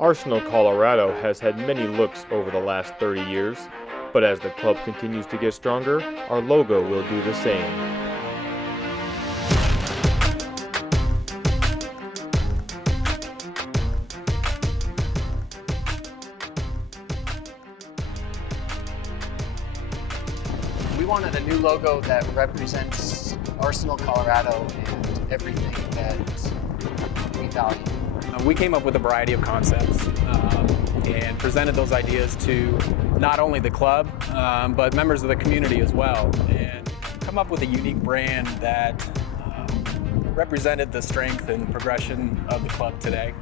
Arsenal, Colorado has had many looks over the last 30 years, but as the club continues to get stronger, our logo will do the same. We wanted a new logo that represents Arsenal, Colorado, and everything that we value. We came up with a variety of concepts and presented those ideas to not only the club, but members of the community as well, and come up with a unique brand that represented the strength and progression of the club today.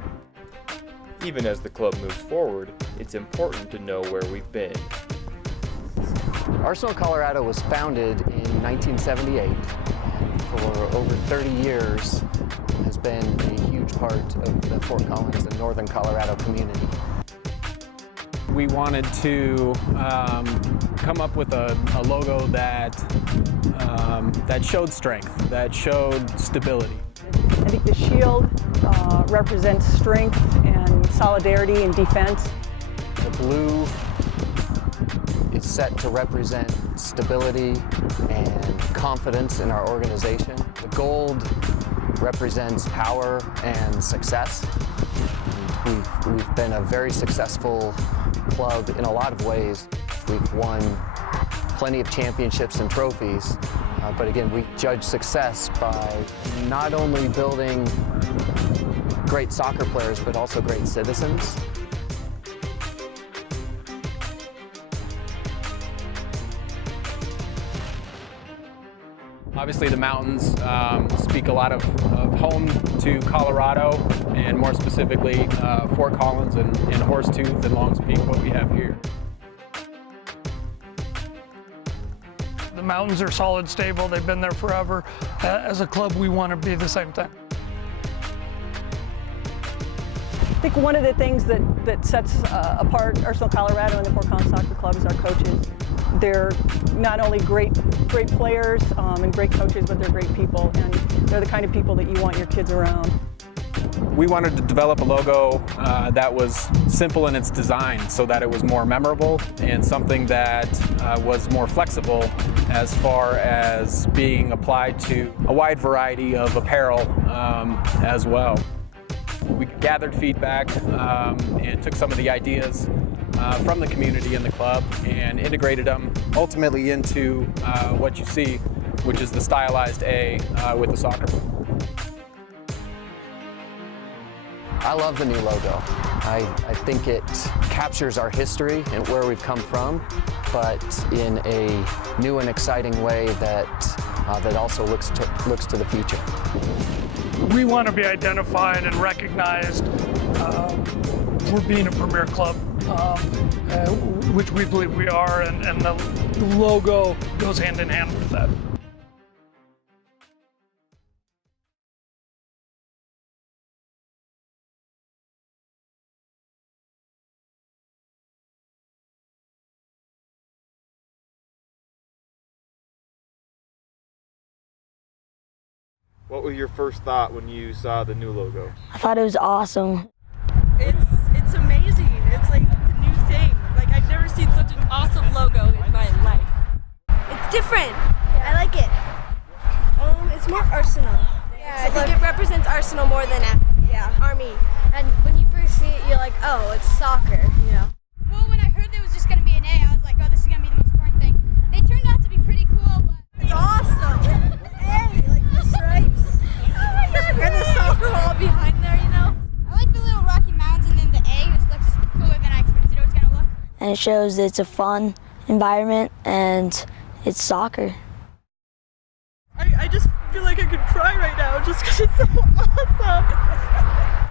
Even as the club moves forward, it's important to know where we've been. Arsenal, Colorado was founded in 1978, and for over 30 years has been a huge part of the Fort Collins and Northern Colorado community. We wanted to come up with a logo that showed strength, that showed stability. I think the shield represents strength and solidarity and defense. The blue is set to represent stability and confidence in our organization. The gold represents power and success. We've been a very successful club in a lot of ways. We've won plenty of championships and trophies, but again, we judge success by not only building great soccer players, but also great citizens. Obviously, the mountains speak a lot of home to Colorado, and more specifically, Fort Collins and Horsetooth and Longs Peak, what we have here. The mountains are solid, stable. They've been there forever. As a club, we want to be the same thing. I think one of the things that sets apart Arsenal, Colorado and the Fort Collins Soccer Club is our coaches. They're not only great players and great coaches, but they're great people, and they're the kind of people that you want your kids around. We wanted to develop a logo that was simple in its design so that it was more memorable and something that was more flexible as far as being applied to a wide variety of apparel as well. We gathered feedback and took some of the ideas from the community and the club and integrated them ultimately into what you see, which is the stylized A with the soccer. I love the new logo. I think it captures our history and where we've come from, but in a new and exciting way that also looks to the future. We want to be identified and recognized for being a premier club, which we believe we are, and the logo goes hand in hand with that. What was your first thought when you saw the new logo? I thought it was awesome. It's amazing. It's like the new thing. Like, I've never seen such an awesome logo in my life. It's different. I like it. It's more Arsenal. Yeah, I think it represents Arsenal more than Army. And when you first see it, you're like, oh, it's soccer, you know. Well, when I heard there was just going to be an A, I was like, oh, this is going to be the most important thing. They turned out to be pretty cool, but... It's awesome. Hey, like the stripes. Oh my God. And the soccer wall behind there, you know? I like the little Rocky Mountains, and then the A, which looks cooler than I expected it was going to look. And it shows that it's a fun environment and it's soccer. I just feel like I could cry right now just because it's so awesome.